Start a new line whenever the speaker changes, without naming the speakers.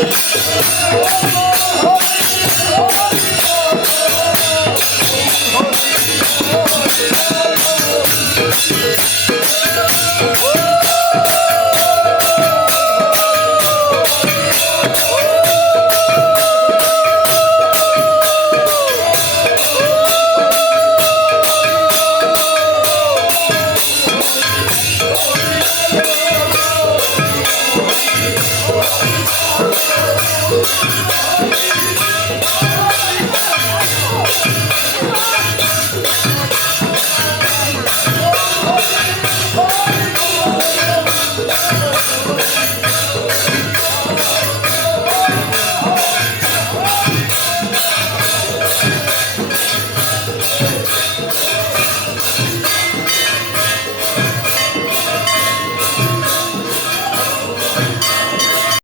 Thank you.
Yeah.